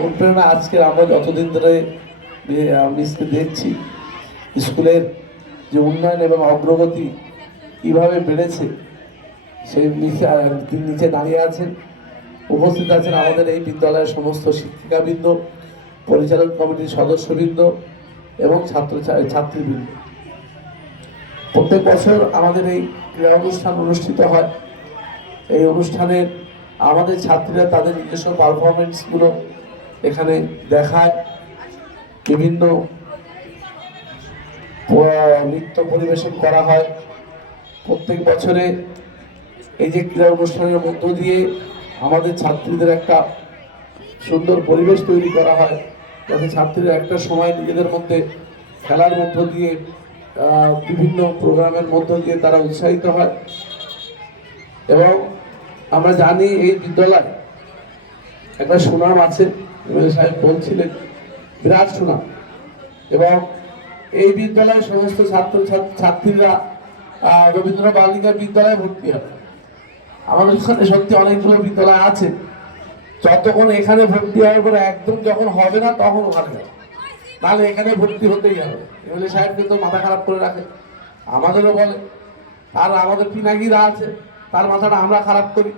অনুপ্রেরণা আজকে আমরা যতদিন ধরে আমি দেখছি স্কুলের যে উন্নয়ন এবং অগ্রগতি কীভাবে বেড়েছে, সেই নিচে দাঁড়িয়ে আছেন, উপস্থিত আছেন আমাদের এই বিদ্যালয়ের সমস্ত শিক্ষিকাবৃন্দ, পরিচালন কমিটির সদস্যবৃন্দ এবং ছাত্রীবৃন্দ। প্রত্যেক বছর আমাদের এই ক্রীড়া অনুষ্ঠান অনুষ্ঠিত হয়। এই অনুষ্ঠানে আমাদের ছাত্রীরা তাদের নিজস্ব পারফরমেন্সগুলো এখানে দেখায়, বিভিন্ন নৃত্য পরিবেশন করা হয়। প্রত্যেক বছরে এই যে ক্রীড়া অনুষ্ঠানের মধ্য দিয়ে আমাদের ছাত্রীদের একটা সুন্দর পরিবেশ তৈরি করা হয়, যাতে ছাত্রীরা একটা সময় নিজেদের মধ্যে খেলার মধ্য দিয়ে বিভিন্ন প্রোগ্রামের মধ্য দিয়ে তারা উৎসাহিত হয়। এবং আমরা জানি এই বিদ্যালয় একটা সুনাম আছে, এমএলএ সাহেব বলছিলেন, বিরাট সুনাম। এবং এই বিদ্যালয়ের সমস্ত ছাত্রীরা রবীন্দ্রনাথ বালিকা বিদ্যালয়ে ভর্তি হবে। আমাদের এখানে সত্যি অনেকগুলো বিদ্যালয় আছে, যতক্ষণ এখানে ভর্তি হওয়ার পরে একদম যখন হবে না তখন ওখানে যাবে, নাহলে এখানে ভর্তি হতেই হবে। এমএলএ সাহেবকে তো মাথা খারাপ করে রাখে, আমাদেরও বলে, আর আমাদের পিনাকিরা আছে, তার মাথাটা আমরা খারাপ করি।